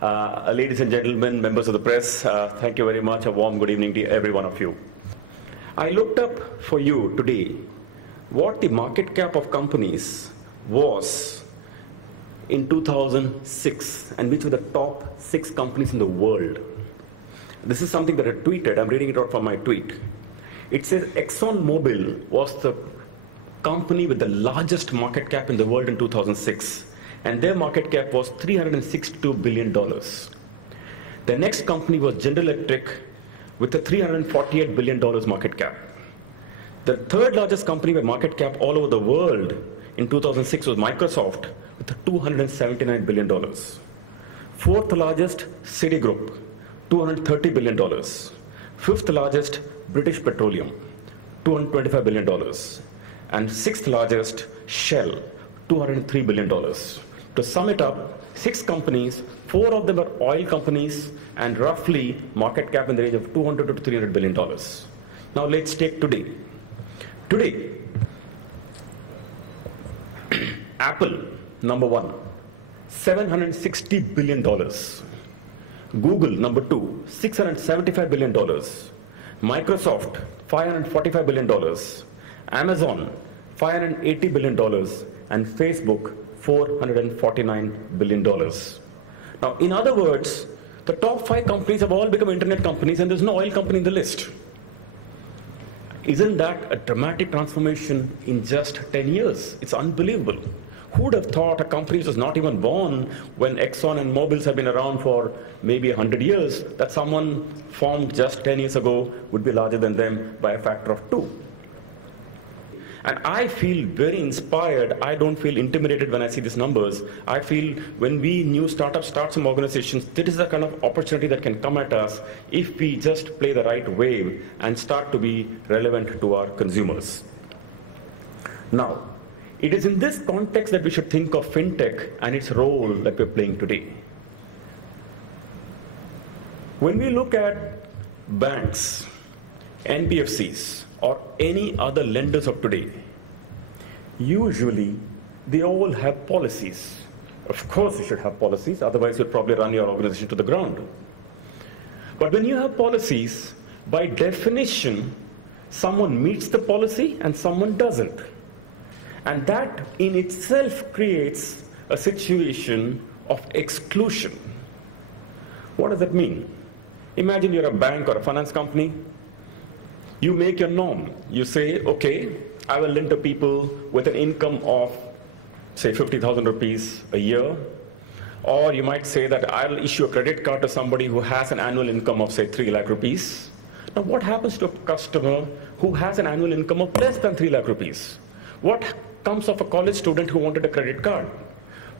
Ladies and gentlemen, members of the press, thank you very much. A warm good evening to every one of you. I looked up for you today what the market cap of companies was in 2006 and which were the top 6 companies in the world. This is something that I tweeted. I'm reading it out from my tweet. It says ExxonMobil was the company with the largest market cap in the world in 2006. And their market cap was $362 billion. The next company was General Electric with a $348 billion market cap. The third largest company by market cap all over the world in 2006 was Microsoft with a $279 billion. Fourth largest, Citigroup, $230 billion. Fifth largest, British Petroleum, $225 billion. And sixth largest, Shell, $203 billion. To sum it up, 6 companies, 4 of them are oil companies, and roughly market cap in the range of $200 to $300 billion. Now let's take today. Today, Apple, number 1, $760 billion. Google, number 2, $675 billion. Microsoft, $545 billion. Amazon, $580 billion. And Facebook, $449 billion. Now, in other words, the top 5 companies have all become internet companies and there's no oil company in the list. Isn't that a dramatic transformation in just 10 years? It's unbelievable. Who would have thought a company was not even born when Exxon and Mobil have been around for maybe 100 years, that someone formed just 10 years ago would be larger than them by a factor of 2. And I feel very inspired. I don't feel intimidated when I see these numbers. I feel when we new startups start some organizations, this is the kind of opportunity that can come at us if we just play the right wave and start to be relevant to our consumers. Now, it is in this context that we should think of fintech and its role that we're playing today. When we look at banks, NBFCs, or any other lenders of today, usually they all have policies. Of course you should have policies, otherwise you'll probably run your organization to the ground. But when you have policies, by definition, someone meets the policy and someone doesn't. And that in itself creates a situation of exclusion. What does that mean? Imagine you're a bank or a finance company. You make your norm. You say, okay, I will lend to people with an income of, say, 50,000 rupees a year. Or you might say that I'll issue a credit card to somebody who has an annual income of, say, 3 lakh rupees. Now, what happens to a customer who has an annual income of less than 3 lakh rupees? What comes of a college student who wanted a credit card?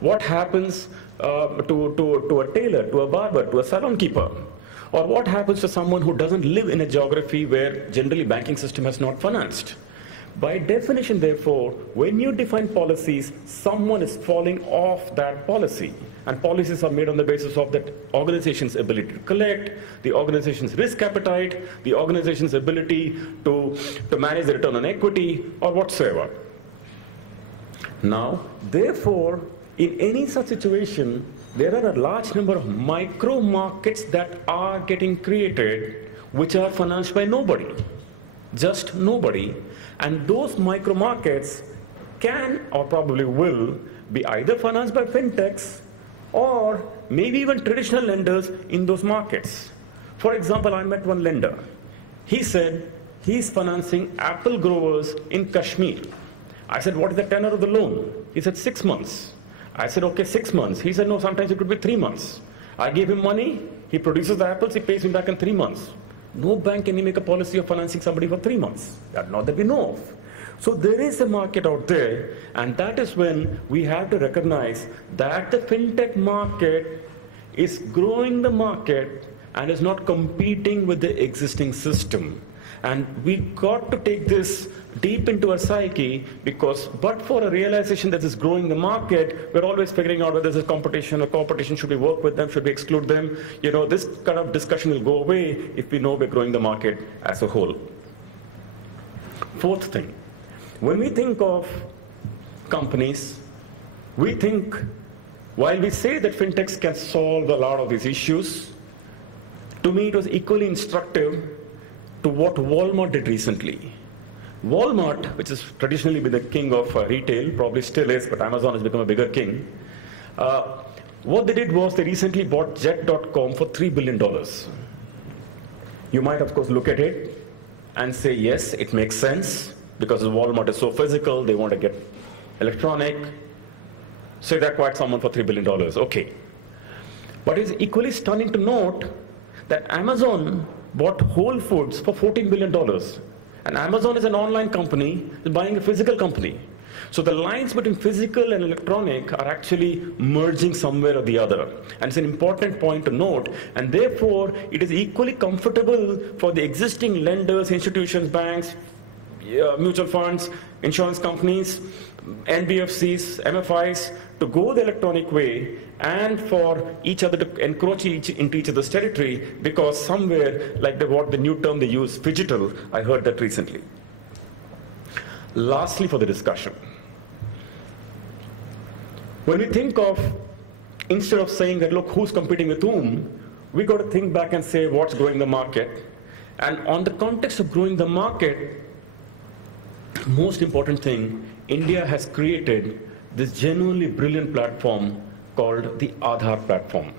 What happens to a tailor, to a barber, to a salon keeper? Or what happens to someone who doesn't live in a geography where generally banking system has not financed? By definition, therefore, when you define policies, someone is falling off that policy. And policies are made on the basis of that organization's ability to collect, the organization's risk appetite, the organization's ability to manage the return on equity, or whatsoever. Now, therefore, in any such situation, there are a large number of micro markets that are getting created which are financed by nobody, just nobody. And those micro markets can or probably will be either financed by fintechs or maybe even traditional lenders in those markets. For example, I met one lender. He said he's financing apple growers in Kashmir. I said, what is the tenor of the loan? He said 6 months. I said, okay, 6 months. He said, no, sometimes it could be 3 months. I gave him money, he produces the apples, he pays me back in 3 months. No bank can make a policy of financing somebody for 3 months. Not that we know of. So there is a market out there, and that is when we have to recognize that the fintech market is growing the market and is not competing with the existing system. And we got to take this deep into our psyche, because but for a realization that is growing the market, we're always figuring out whether there's a competition or competition, should we work with them, should we exclude them? You know, this kind of discussion will go away if we know we're growing the market as a whole. Fourth thing, when we think of companies, we think While we say that fintechs can solve a lot of these issues, to me it was equally instructive to what Walmart did recently. Walmart, which has traditionally been the king of retail, probably still is, but Amazon has become a bigger king. What they did was they recently bought Jet.com for $3 billion. You might, of course, look at it and say, yes, it makes sense, because Walmart is so physical, they want to get electronic. Say they acquired someone for $3 billion, okay. But it's equally stunning to note that Amazon bought Whole Foods for $14 billion. And Amazon is an online company, buying a physical company. So the lines between physical and electronic are actually merging somewhere or the other. And it's an important point to note. And therefore, it is equally comfortable for the existing lenders, institutions, banks, mutual funds, insurance companies, NBFCs, MFIs, to go the electronic way and for each other to encroach into each other's territory, because somewhere, like what the new term they use, phygital, I heard that recently. Lastly, for the discussion, when we think of, instead of saying that, look, who's competing with whom, we got to think back and say what's growing the market. And on the context of growing the market, most important thing, India has created this genuinely brilliant platform called the Aadhaar platform.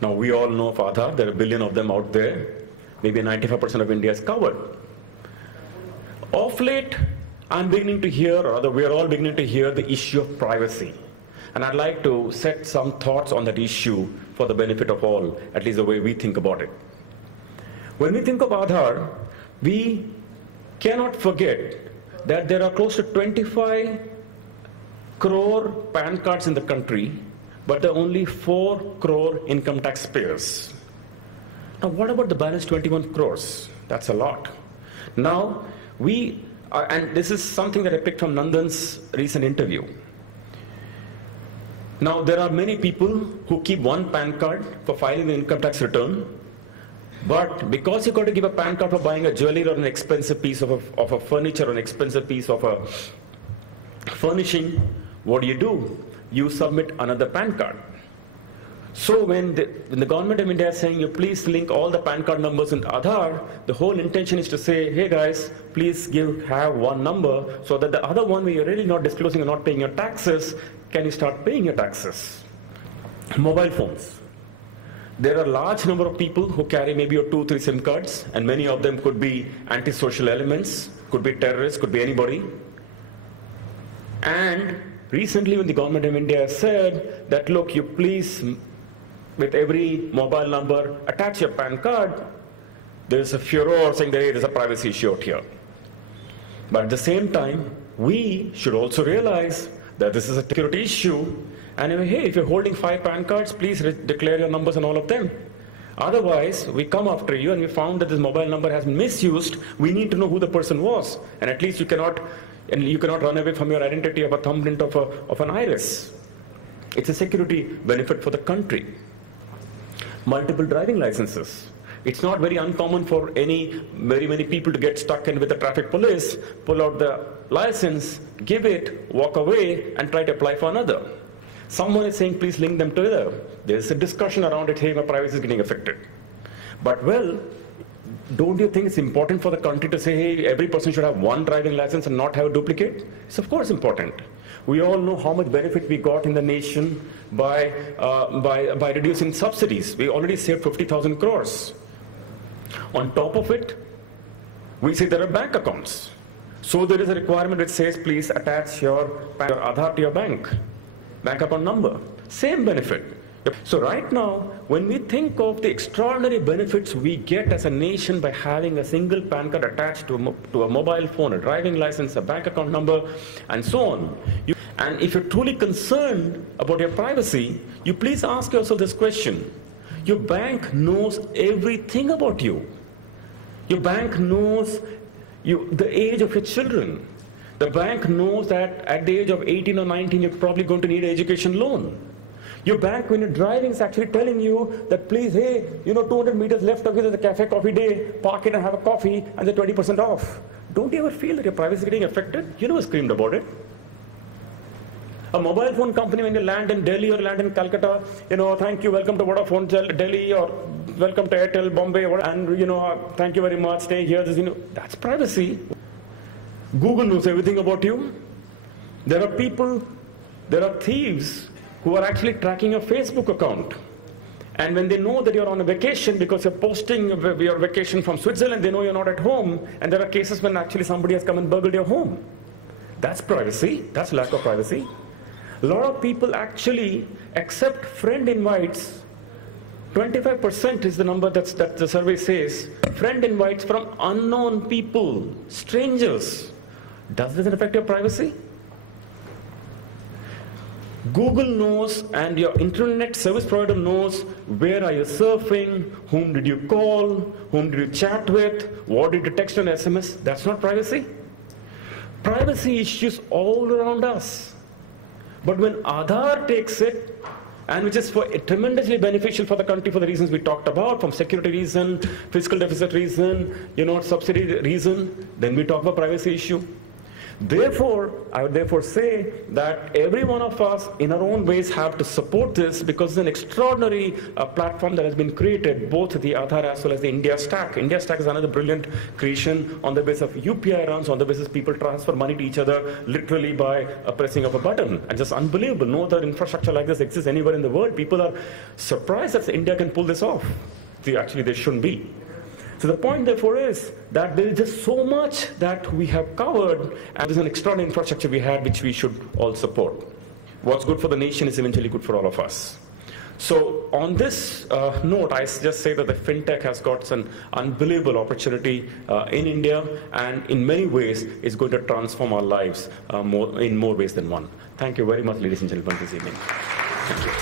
Now, we all know of Aadhaar. There are a billion of them out there. Maybe 95% of India is covered. Of late, I'm beginning to hear, or rather we are all beginning to hear, the issue of privacy. And I'd like to set some thoughts on that issue for the benefit of all, at least the way we think about it. When we think of Aadhaar, we cannot forget that there are close to 25 crore PAN cards in the country, but there are only 4 crore income taxpayers. Now, what about the balance 21 crores? That's a lot. Now, and this is something that I picked from Nandan's recent interview. Now, there are many people who keep one PAN card for filing the income tax return, but because you've got to give a PAN card for buying a jewelry or an expensive piece of a furniture or an expensive piece of a furnishing, what do? You submit another PAN card. So when the government of India is saying, you please link all the PAN card numbers in Aadhaar, the whole intention is to say, hey guys, please have one number, so that the other one where you're really not disclosing or not paying your taxes, can you start paying your taxes? Mobile phones. There are a large number of people who carry maybe 2 or 3 SIM cards, and many of them could be antisocial elements, could be terrorists, could be anybody. And recently when the government of India said that, look, you please, with every mobile number, attach your PAN card, there's a furor saying that, hey, there's a privacy issue out here. But at the same time, we should also realize that this is a security issue. And hey, if you're holding 5 PAN cards, please declare your numbers on all of them. Otherwise, we come after you and we found that this mobile number has been misused. We need to know who the person was. And at least you cannot run away from your identity of a thumbprint of an iris. It's a security benefit for the country. Multiple driving licenses. It's not very uncommon for very many people to get stuck in with the traffic police, pull out the license, give it, walk away, and try to apply for another. Someone is saying, please link them together. There's a discussion around it, hey, my privacy is getting affected. But well, don't you think it's important for the country to say, hey, every person should have one driving license and not have a duplicate? It's of course important. We all know how much benefit we got in the nation by reducing subsidies. We already saved 50,000 crores. On top of it, we say there are bank accounts. So there is a requirement which says, please attach your Aadhaar to your bank account number. Same benefit. So right now, when we think of the extraordinary benefits we get as a nation by having a single PAN card attached to a mobile phone, a driving license, a bank account number, and so on, and if you're truly concerned about your privacy, you please ask yourself this question. Your bank knows everything about you. Your bank knows the age of your children. The bank knows that at the age of 18 or 19, you're probably going to need an education loan. Your bank, when you're driving, is actually telling you that, please, hey, 200 meters left of you, there's a cafe coffee day, park in and have a coffee, and they're 20% off. Don't you ever feel that your privacy is getting affected? You never screamed about it. A mobile phone company, when you land in Delhi or land in Calcutta, thank you, welcome to Vodafone Delhi, or welcome to Airtel Bombay, and thank you very much, stay here. That's privacy. Google knows everything about you. There are thieves who are actually tracking your Facebook account. And when they know that you're on a vacation because you're posting your vacation from Switzerland, they know you're not at home. And there are cases when actually somebody has come and burgled your home. That's privacy. That's lack of privacy. A lot of people actually accept friend invites. 25% is the number that the survey says. Friend invites from unknown people, strangers. Does this affect your privacy? Google knows, and your internet service provider knows, where are you surfing, whom did you call, whom did you chat with, what did you text on SMS. That's not privacy. Privacy issues all around us. But when Aadhaar takes it, and which is tremendously beneficial for the country for the reasons we talked about, from security reason, fiscal deficit reason, subsidy reason, then we talk about privacy issue. Therefore, I would say that every one of us in our own ways have to support this, because it's an extraordinary platform that has been created, both the Aadhaar as well as the India Stack. India Stack is another brilliant creation on the basis of UPI runs, on the basis people transfer money to each other literally by a pressing of a button. And just unbelievable. No other infrastructure like this exists anywhere in the world. People are surprised that India can pull this off. Actually, they shouldn't be. So the point, therefore, is that there is just so much that we have covered, and there's an extraordinary infrastructure we had, which we should all support. What's good for the nation is eventually good for all of us. So on this note, I just say that the Fintech has got an unbelievable opportunity in India, and in many ways is going to transform our lives in more ways than one. Thank you very much, ladies and gentlemen, this evening. Thank you.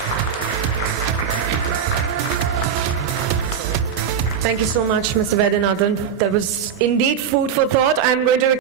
Thank you so much, Mr. Vaidyanathan. That was indeed food for thought. I'm going to